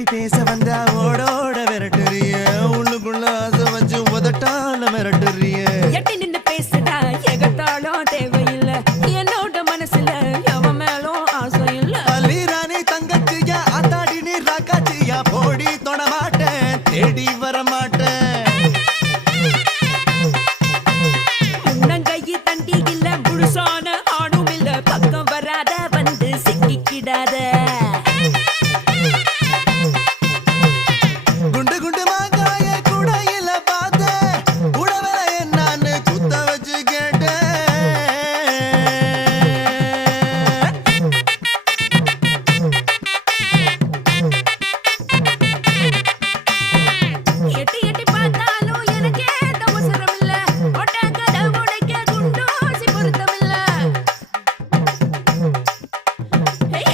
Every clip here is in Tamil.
எட்டி பேச வந்தா ஓடோட விரட்டுறிய உள்ளுக்குள்ள ஆசை வச்சு உதட்டால மிரட்டுறிய எட்டி நின்னு பேசுடா எகத்தாலும் தேவையில்லை என்னோட மனசுல எவன் மேலும் ஆசை இல்ல அலிராணி தங்கச்சியா அத்தாடி நீ ராக்காச்சியா போடி தொட மாட்டேன் தேடி வர மாட்டேன் முன்னங்கையி தண்டி இல்ல முழுசான ஆணும் இல்ல பக்கம் வராத வந்து சிக்கிக்கிடாத குண்டு குண்டு மாங்காய குடையில பார்த்த உடவர என்னான்னு குத்த வச்சு கேட்டேன் எட்டி எட்டி பார்த்தாலும் எனக்கு ஏத்த அவசரம் இல்ல ஒட்டக்கத உடைக்க குண்டூசி பொருத்தம் இல்ல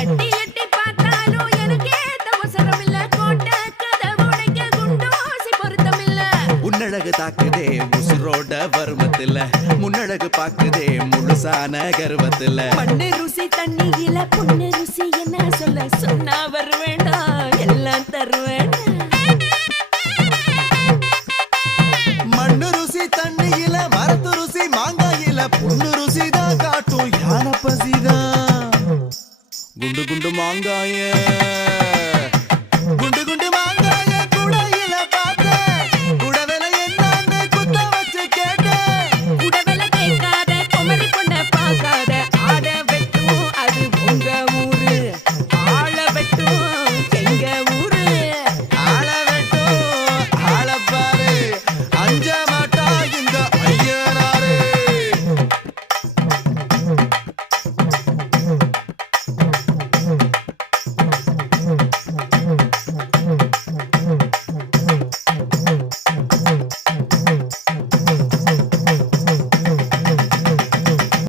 எட்டி எட்டி பார்த்தாலும் எனக்கு ஏத்த அவசரம் இல்ல ஒட்டக்கத உடைக்க குண்டூசி பொருத்தம் இல்ல உன்னழகு தாக்குதே உசுரோட பருவத்துல முன்னழகு பாக்குதே முழுசான கர்வத்துல மண்ணு ருசி தண்ணியில பொண்ணு ருசி என்ன சொல்ல சொன்னா வருவேண்டா எல்லாம் தருவேண்டா மண்ணு ருசி தண்ணியில மரத்து ருசி மாங்காயில பொண்ணு ருசி தான் காட்டும் யானை பசிதான் குண்டு குண்டு மாங்காய குண்டு குண்டு மாங்காய குடையில பார்த்த குடவெல என்னன்னு குத்த வச்சு கேட்டேன் உடவெல கேட்காத குமரி பொண்ண பார்க்காத ஆட வெட்டும் அது உங்க ஊரு ஆள வெட்டும் எங்க ஊரு ஆள வெட்டும் ஆளப்பாரு அஞ்ச மாட்டா இந்த ஐயனாரு